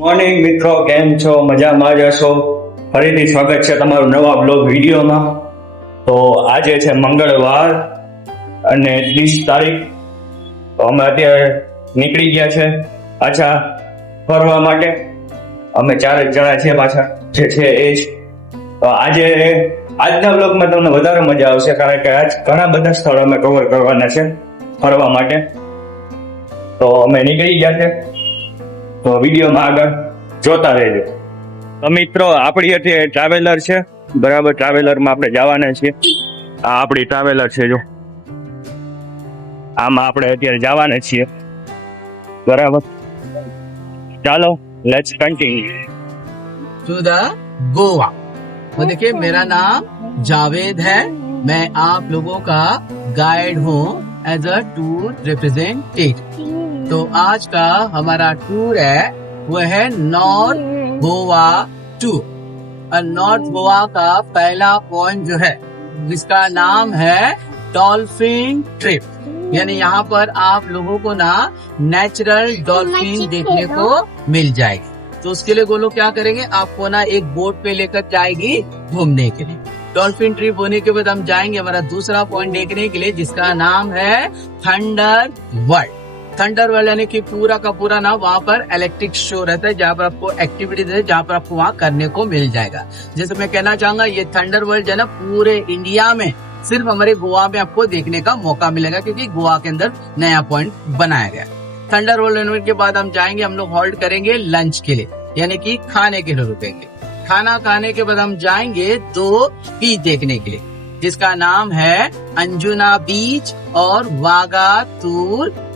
Morning મિત્રો. કેમ છો? મજામાં જ હશો? ફરીથી સ્વાગત છે તમારું નવા બ્લોગ વિડીયોમાં. તો આજે છે મંગળવાર અને ત્રીસ તારીખ. તો અમે અત્યારે નીકળી ગયા છે પાછા ફરવા માટે. અમે ચાર જ જણા છીએ પાછા, જે છે એ જ. તો આજે, આજના બ્લોગમાં તમને વધારે મજા આવશે કારણ કે આજ ઘણા બધા સ્થળો અમે કવર કરવાના છે ફરવા માટે. તો અમે નીકળી ગયા છે. તો વિડીયોમાં આગળ જોતા રહેજો તો મિત્રો આપણી અત્યારે ટ્રાવેલર છે બરાબર ટ્રાવેલરમાં આપણે જવાના છીએ આ આપણી ટ્રાવેલર છે જો આમાં આપણે અત્યારે જવાના છીએ બરાબર ચાલો let's continue to the Goa तो देखिए मेरा नाम जावेद है मैं आप लोगों का गाइड हूँ एज अ टूर रिप्रेजेंटेटिव तो आज का हमारा टूर है वह है नॉर्थ गोवा टूर और नॉर्थ गोवा का पहला पॉइंट जो है, जिसका नाम है डॉल्फिन ट्रिप यानी यहाँ पर आप लोगों को ना नेचुरल डॉल्फिन देखने को मिल जाएगी। तो उसके लिए वो लोग क्या करेंगे, आपको ना एक बोट पे लेकर जाएगी घूमने के लिए। डॉल्फिन ट्रिप होने के बाद हम जाएँगे हमारा दूसरा पॉइंट देखने के लिए, जिसका नाम है थंडर वर्ल्ड थंडर वर्ल्ड यानी कि पूरा का पूरा ना वहाँ पर इलेक्ट्रिक शो रहता है, जहाँ पर आपको एक्टिविटीज़ है, जहाँ पर आपको वहाँ करने को मिल जाएगा। जैसे मैं कहना चाहूँगा, ये थंडर वर्ल्ड जो है ना, पूरे इंडिया में, सिर्फ़ हमारे गोवा में आपको देखने का मौका मिलेगा, क्योंकि गोवा के अंदर नया पॉइंट बनाया गया थंडर वर्ल्ड इवेंट के बाद हम जाएँगे, हम लोग हॉल्ट करेंगे लंच के लिए, यानी कि खाने के लिए रुकेंगे। खाना खाने के बाद हम जाएँगे दो बीच देखने के लिए, जिसका नाम है अंजुना बीच और वागातूर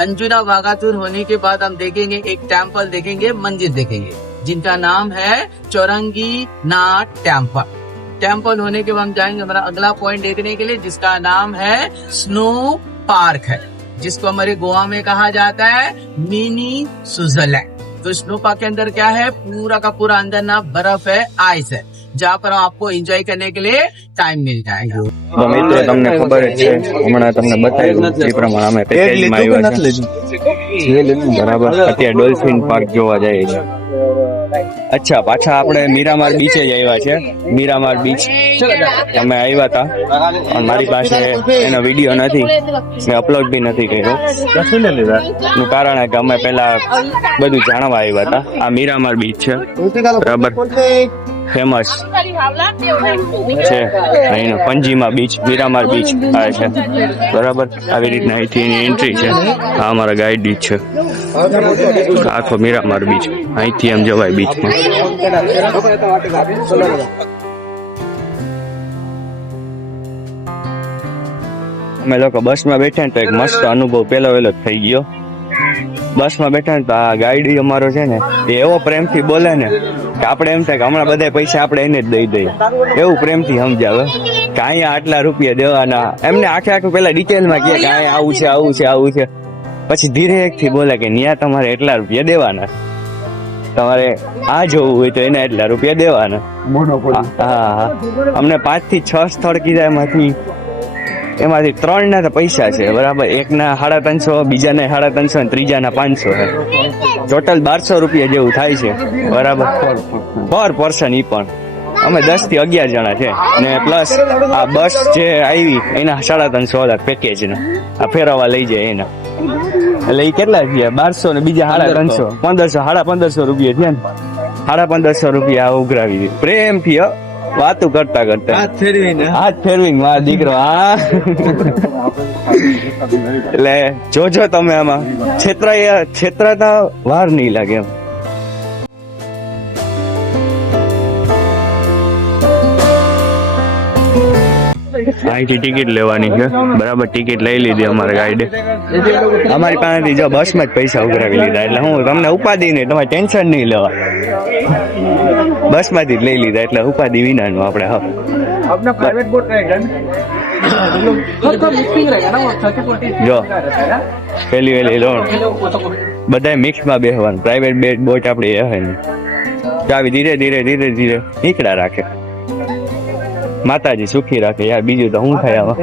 अंजुना वागातूर होने के बाद हम देखेंगे, एक टेंपल देखेंगे, मंदिर देखेंगे, जिनका नाम है चौरंगी नाथ टेंपल टेंपल होने के बाद हम जाएँगे हमारा अगला पॉइंट देखने के लिए, जिसका नाम है स्नो पार्क है, जिसको हमारे गोवा में कहा जाता है मिनी स्विट्जरलैंड तो स्नो पार्क के अंदर क्या है? पूरा का पूरा अंदर ना बर्फ़ है आइस है। जहाँ पर आपको एंजॉय करने के लिए टाइम मिल जाएगा તો મિત્રો તમને ખબર જ છે હમણાં તમને બતાવ્યું એ પ્રમાણે અમે પેકેજમાં આવ્યા છે બરાબર અત્યારે ડોલ્ફિન પાર્ક જોવા જઈએ છે અચ્છા પાછા આપણે મીરામાર બીચે જ આવ્યા છે મીરામાર બીચ અમે આવ્યા હતા અને મારી પાસે એનો વિડીયો નથી મેં અપલોડ બી નથી કર્યો નું કારણ છે કે અમે પેલા બધું જાણવા આવ્યા હતા આ મીરામાર બીચ છે બરાબર ફેમસ છે, અહીંનો પંજીમા બીચ મીરામાર બીચ આવે છે. બરાબર? આવી રીતના અહીંથી એની એન્ટ્રી છે. આ અમારા ગાઈડ છે. આખો મીરામાર બીચ અહીંથી એમ જવાય બીચમાં અમે લોકો બસમાં બેઠા ને તો એક મસ્ત અનુભવ પહેલો વહેલો થઈ ગયો. બસમાં બેઠા ને તો આ ગાઈડ અમારો છે ને એ એવો પ્રેમથી બોલે ને કે આપણે એમ થાય કે હમણાં બધા પૈસા આપણે એને જ દઈ દઈએ. એવું પ્રેમથી સમજાવે. કે અહીંયા આટલા રૂપિયા દેવાના એમને આખે આખું પેલા ડિટેલમાં કહે કે અહીંયા આવું છે આવું છે આવું છે. પછી ધીરે એકથી બોલે કે ન્યા તમારે એટલા રૂપિયા દેવાના. તમારે આ જોવું હોય તો એને એટલા રૂપિયા દેવાના. હા હા અમને પાંચથી છ સ્થળ કીધા એમાંથી. એમાંથી ત્રણ ના તો પૈસા છે, બરાબર? એકના સાડા ત્રણસો, બીજાના સાડા ત્રણસો અને ત્રીજાના પાંચસો છે. ટોટલ બારસો રૂપિયા જેવું થાય છે, બરાબર? પર પર્સન એ પણ. અમે દસથી અગિયાર જણા છે. ને પ્લસ આ બસ જે આવી, એના સાડા ત્રણસો હતા પેકેજના આ ફેરવવા લઈ જાય એના. એટલે એ કેટલા થયા? બારસો ને બીજા સાડા ત્રણસો. પંદરસો, સાડા પંદરસો રૂપિયા થયા ને. સાડા પંદરસો રૂપિયા ઉઘરાવી પ્રેમ પ્રેમથી વાતું કરતા કરતા. હાથ ફેરવીને હાથ ફેરવીને મારા દીકરો હા? એટલે જોજો તમે આમાં. છેતરા છેતરાતા વાર નહીં લાગે એમ. અહીંથી ટિકિટ લેવાની છે. બરાબર ટિકિટ લઈ લીધી અમારે ગાઈડે અમારી પાસેથી જો બસમાં જ પૈસા ઉઘરાવી લીધા એટલે હું તમને ઉપાધિ નહીં તમારે ટેન્શન નહીં લેવા બસમાંથી જ લઈ લીધા એટલે ઉપાધિ વિનાનું આપણે હા. પ્રાઇવેટ બોટ જો પેલી વેલી લોન બધાય મિક્સમાં બેસવાનું પ્રાઇવેટ બેટ બોટ આપણે એ હોય ને. ચાવી ધીરે ધીરે ધીરે ધીરે નીકળ્યા રાખે. માતાજી સુખી રાખે યાર બીજું તો હું થાય આમાં?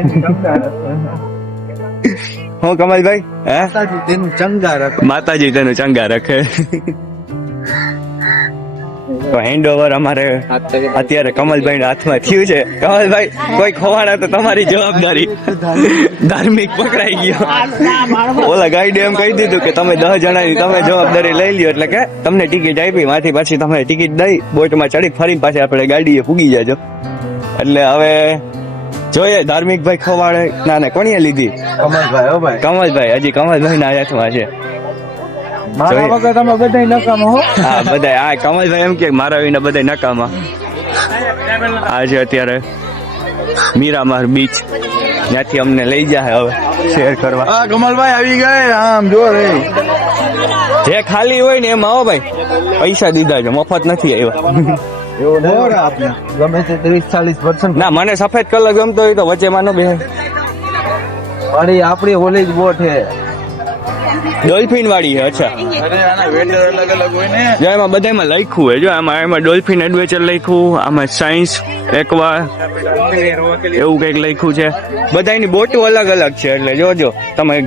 હું કમલભાઈ? હે? તેનું ચંગા રાખે. માતાજી તેનું ચંગા રાખે. તો હેન્ડ ઓવર અમારે અત્યારે કમલભાઈ હાથમાં થયું છે. કમલભાઈ કોઈ ખોવાણા તો તમારી જવાબદારી. ધાર્મિક પકડાઈ ગયો. ઓલા ગાઈડે એમ કહી દીધું કે તમે દસ જણાની તમે જવાબદારી લઈ લ્યો એટલે કે તમને ટિકિટ આપી માંથી પાછી તમે ટિકિટ દઈ બોટમાં ચડી ફરી પાછી આપણે ગાડીએ ફૂગી જાજો. એટલે હવે જોઈએ ધાર્મિક ભાઈ ખવાડે ના ના કોણીએ લીધી? કમલભાઈ હો ભાઈ. કમલભાઈ હજી કમલભાઈ ના હાથમાં છે. મારા વગર તમે બધા નકામા હો. હા બધા આ કમલભાઈ એમ કે મારા વિના બધા નકામા. આ છે અત્યારે મીરામાર બીચ. ત્યાંથી અમને લઈ જાય હવે શેર કરવા. હા કમલભાઈ આવી ગયા આમ જો રે. જે ખાલી હોય ને એમાં આવો ભાઈ પૈસા દીધા છે મફત નથી આવ્યા. એવું નહીં આપને. ગમે તે ત્રીસ ચાલીસ પર્સન્ટ ના મને સફેદ કલર ગમતો હોય તો વચ્ચેમાં ન બે. વાળી આપણી ઓલી જ બોટ છે. ડોલ્ફિન વાળી છે અચ્છા. અરે આના વેન્ડર અલગ અલગ હોય ને. જો એમાં બધામાં લખ્યું હોય જો આમાં એમાં ડોલ્ફિન એડવેન્ચર લખ્યું આમાં સાયન્સ એકવા એવું કંઈક લખ્યું છે. બધાની બોટો અલગ અલગ છે એટલે જોજો તમે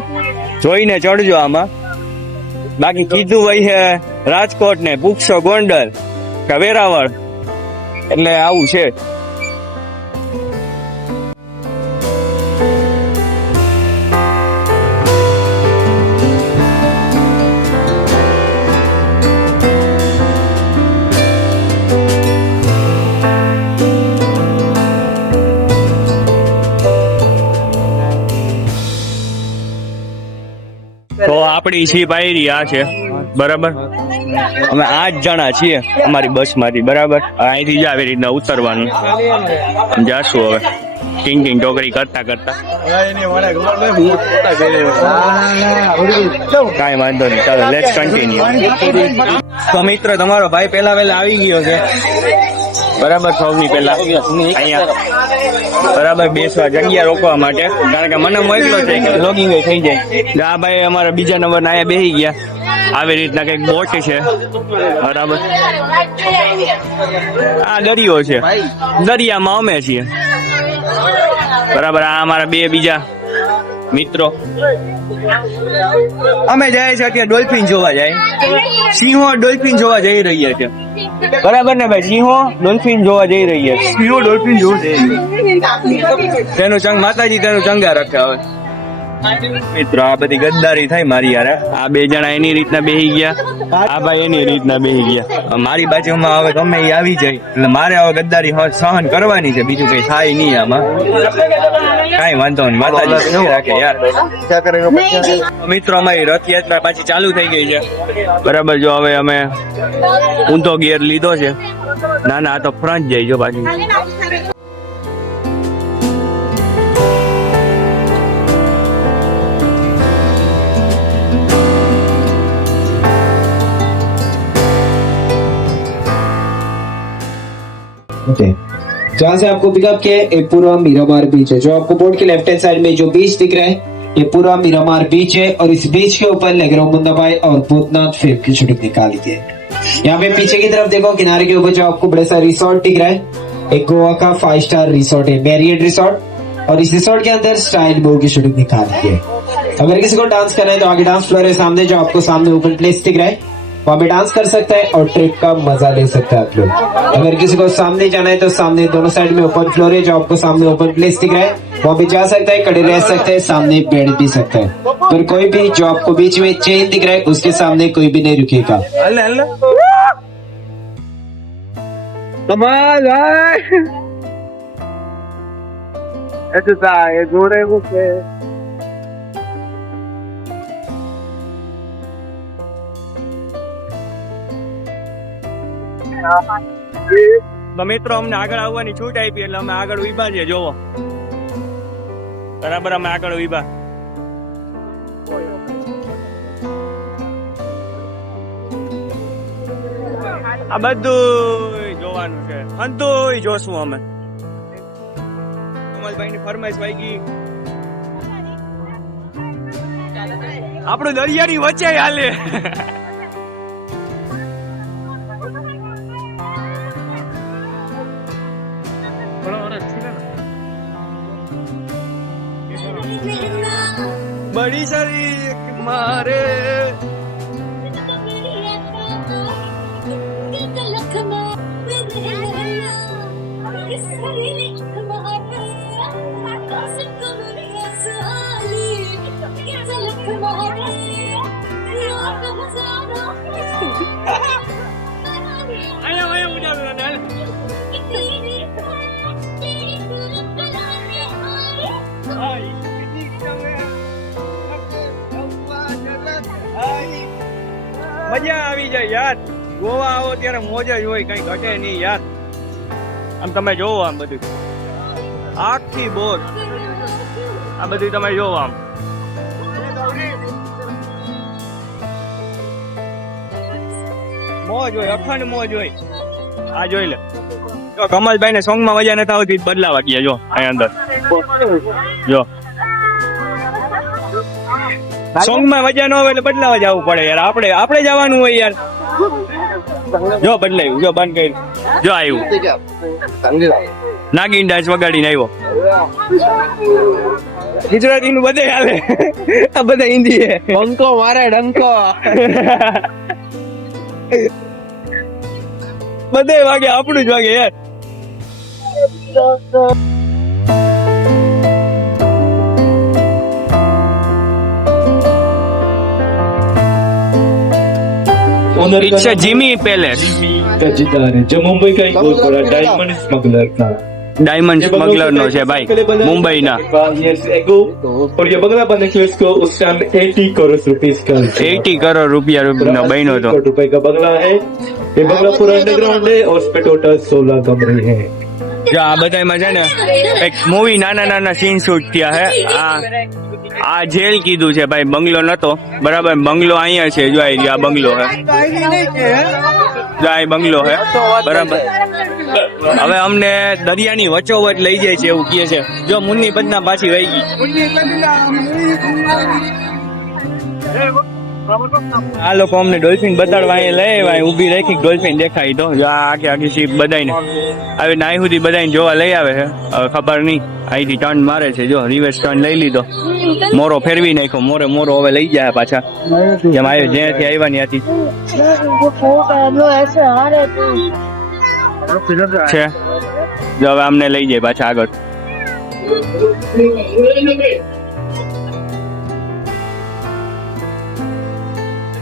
જોઈને ચડજો આમાં. બાકી કીધું હોય છે રાજકોટ ને પુક્ષો ગોંડલ કે વેરાવળ. એટલે આવું છે. તો આપણી છે પાયરી આ છે. બરાબર? અમે આઠ જણા છીએ અમારી બસમાંથી બરાબર? અહીંથી જ આવી રીતના ઉતરવાનું. જાશું હવે. કિંગ કિંગ ટોકરી કરતા કરતા. કાંઈ વાંધો નહીં. ચાલો લેટ્સ કન્ટિન્યુ તો મિત્ર તમારો ભાઈ પેલા પેલા આવી ગયો છે. બરાબર સૌની પેલા અહીંયા. બરાબર, બેસવા, જગ્યા રોકવા માટે. કારણ કે મને મોકલો છે કે લોગિંગ થઈ જાય. આ ભાઈ અમારા બીજા નંબર ના અહીંયા બેસી ગયા. આવી રીતના કંઈક બોટ છે. બરાબર. આ દરિયો છે. દરિયામાં અમે છીએ. બરાબર, આ અમારા બે બીજા મિત્રો. અમે જાય છે અત્યારે ડોલ્ફિન જોવા જાય. સિંહો ડોલ્ફિન જોવા જઈ રહ્યા છે. બરાબર ને ભાઈ? સિંહો ડોલ્ફિન જોવા જઈ રહ્યા છે. સિંહો ડોલ્ફિન જોવા જઈ તેનું ચંગ માતાજી તેનું ચંગા રાખે હવે. મિત્રો આ બધી ગદ્દારી થાય મારી યાર આ બે જણા એની રીતના બેહી ગયા. આ ભાઈ એની રીતના બેહી ગયા. મારી બાજુમાં હવે ગમે એ આવી જાય. એટલે મારે હવે ગદ્દારી સહન કરવાની છે. બીજું કઈ થાય નહીં આમાં. કઈ વાંધો નહીં. માતાજી રાખે યાર. મિત્રો અમારી રથયાત્રા પાછી ચાલુ થઈ ગઈ છે. બરાબર જો હવે અમે ઊંધો ગિયર લીધો છે. ના ના આ તો ફ્રન્ટ જાય જો પાછી. ओके जहाँ से आपको पिकअप किया है ये पूरा मीरामार बीच है। जो आपको बोर्ड के लेफ़्ट हैंड साइड में जो बीच दिख रहा है ये पूरा मीरामार बीच है और इस बीच के ऊपर नेगरो मुंदाबाई और भूतनाथ फ़िल्म की शूटिंग निकाली गई है। यहाँ पे पीछे की तरफ़ देखो, किनारे के ऊपर जो आपको बड़े सा रिसोर्ट दिख रहा है, एक गोवा का फाइव स्टार रिसोर्ट है मैरियट रिसोर्ट और इस रिसोर्ट के अंदर स्टाइल बो की शूटिंग निकाली है। अगर किसी को डांस करना है तो आगे डांस फ्लोर है सामने, जो आपको सामने ओपन प्लेस दिख रहा है। वहाँ पे डांस कर सकता है और ट्रिप का मज़ा ले सकता है आप लोग। अगर किसी को सामने जाना है तो सामने दोनों साइड में ओपन फ्लोर है, जो आपको सामने ओपन प्लेस दिख रहा है, वहाँ पे जा सकता है कड़े रह सकते हैं, सामने बैठ भी सकता है। पर कोई भी जो आपको बीच में चेन दिख रहा है, उसके सामने कोई भी नहीं रुकेगा। कमाल है મિત્રો, અમને આગળ આવવાની છૂટ આપી, એટલે અમે આગળ ઊભા છે જોવો બરાબર, અમે આગળ ઊભા આ બધું જોવાનું છે. અંતુય જોશું અમે. કમલભાઈ ની ફરમાઈશ વાગી આપણું દરિયાની વચ્ચે હાલે. mare મજા આવી જાય યાર. ગોવા આવો ત્યારે મોજ જ હોય, કઈ ઘટે નહીં યાર. આમ તમે જોવો આમ બધું. આખી બોટ આ બધું તમે જોવો આમ. મોજ હોય, અખંડ મોજ હોય. આ જોઈ લે. જો કમલભાઈ ને સોંગમાં મજા નથી આવતી, બદલાવા ગયા જો, અહીંયા અંદર. જો. સોંગમાં મજા ન આવે એટલે બદલાવા જવું પડે યાર. આપણે આપણે જવાનું હોય યાર. જો બદલાયું જો બંધ કરી જો આવ્યું. નાગીન ડાન્સ વગાડીને આવ્યો. ગુજરાતી નું બધે હાલે. આ બધા હિન્દી હે. ડંકો મારે ડંકો બધે વાગે આપણું જ વાગે યાર. ओनर इट्स जिमी पैलेस का जिदार है जो मुंबई का एक बहुत बड़ा डायमंड स्मगलर था डायमंड स्मगलर नो है भाई मुंबई ना और ये बंगला बने के उसको उस टाइम एटी करोड़ रुपीस का एटी करोड़ रुपया ना बहन हो तो रुपए का बंगला है ये बंगला पूरा अंडरग्राउंड है और उसमें टोटल 16 कमरे हैं આ બધામાં છે ને એક મૂવી નાના નાના सीन शूट किया है આ આ જેલ કીધું છે ભાઈ, બંગલો નતો. બરાબર, બંગલો અહીંયા છે, જો આ બંગલો હે. જો બંગલો હે, બરાબર. હવે અમને દરિયાની વચોવચ લઈ જાય છે એવું કહે છે. જો મુન્ની બદના પાછી વહી ગઈ. આ લોકો અમને ડોલ્ફિન બતાડવા અહીંયા લઈ આવ્યા. ઊભી રાખી ડોલ્ફિન દેખાય તો. આ આખી આખી શીપ બધાને હવે નાઈ સુધી બધાને જોવા લઈ આવે છે. હવે ખબર નહીં. અહીંથી ટર્ન મારે છે. જો રિવર્સ ટર્ન લઈ લીધો. મોરો ફેરવી નાખ્યો. મોરે મોરો હવે લઈ જાય પાછા. જેમ આવ્યો જ્યાંથી આવ્યા ત્યાંથી. છે. જો હવે અમને લઈ જાય પાછા આગળ.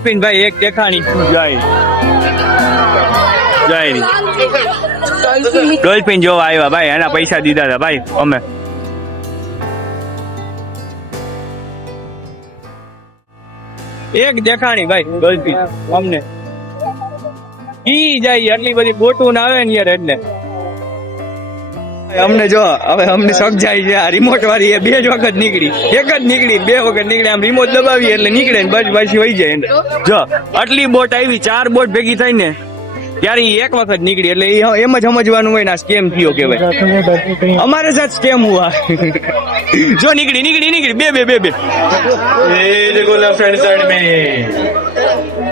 ભાઈ એક દેખાણી. જય. જય ડોલ્ફિન જોવા આવ્યા ભાઈ એના પૈસા દીધા હતા ભાઈ અમે. એક દેખાણી ભાઈ ડોલ્ફિન અમને. ઈ જાય એટલી બધી બોટું ના આવે ને યાર એટલે અમને જો, હવે અમને સમજાય છે. આ રિમોટ વાળી એ બે જ વખત નીકળી. એક જ નીકળી, બે વખત નીકળી. આમ રિમોટ દબાવી એટલે નીકળે ને બસ પાછી વહી જાય. જો, આટલી બોટ આવી, ચાર બોટ ભેગી થઈ ને, ત્યારે એક વખત નીકળી. એટલે એમ જ સમજવાનું હોય ને સ્કેમ થયો કેવાય અમારે સાથ સ્કેમ હુઆ. જો, નીકળી નીકળી નીકળી. બે બે બે બે.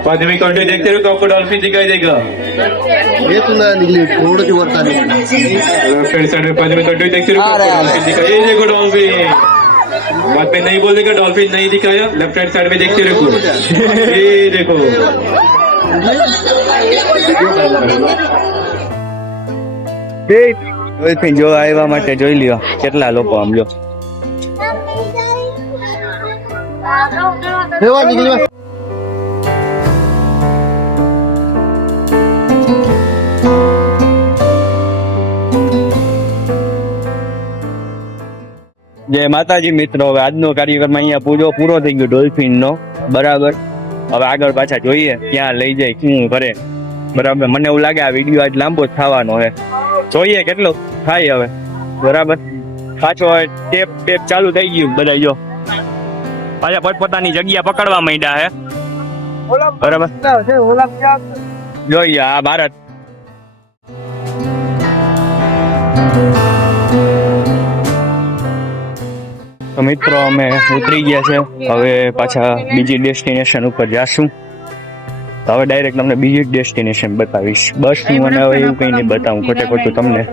ये देखो लेफ्ट हैंड साइड में पांचवी कंट्री देखते रहो तो आपको डॉल्फिन दिखाई देगा ये तो ना निकली थोड़ी सी वर्ता नहीं लेफ्ट हैंड साइड में पांचवी कंट्री देखते रहो तो आपको डॉल्फिन दिखाई ये देखो डॉल्फिन बाद में नहीं बोल देगा डॉल्फिन नहीं दिखाया लेफ्ट हैंड साइड में देखते रहो ये देखो ડોલ્ફિન જોવા આવ્યા માટે જોઈ લ્યો કેટલા લોકો આમ જો જય માતાજી મિત્રો હવે આજનો કાર્યક્રમ અહીંયા પૂરો પૂરો થઈ ગયો ડોલ્ફિન નો બરાબર? હવે આગળ પાછા જોઈએ ક્યાં લઈ જાય શું કરે. બરાબર? મને એવું લાગે આ વીડિયો આજ લાંબો થવાનો છે. જોઈએ કેટલો થાય હવે. બરાબર? પાછો ટેપ ટેપ ચાલુ થઈ ગયું બધા જો. પાછા પોતપોતાની જગ્યા પકડવા માંડ્યા હે બરાબર? જોઈએ આ ભારત મિત્રો, અમે ઉતરી ગયા છે. હવે પાછા બીજી ડેસ્ટિનેશન ઉપર જાશું. તો હવે ડાયરેક્ટ તમને બીજી ડેસ્ટિનેશન બતાવીશ. બસ હું અને હવે એવું કંઈ નહીં બતાવું. ખોટે ખોટું તમને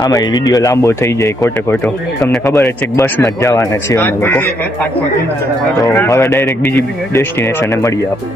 આમાં વીડિયો લાંબો થઈ જાય, ખોટે ખોટો. તમને ખબર જ છે કે બસમાં જ જવાના છીએ અમે લોકો. તો હવે ડાયરેક્ટ બીજી ડેસ્ટિનેશન મળીએ આપણે.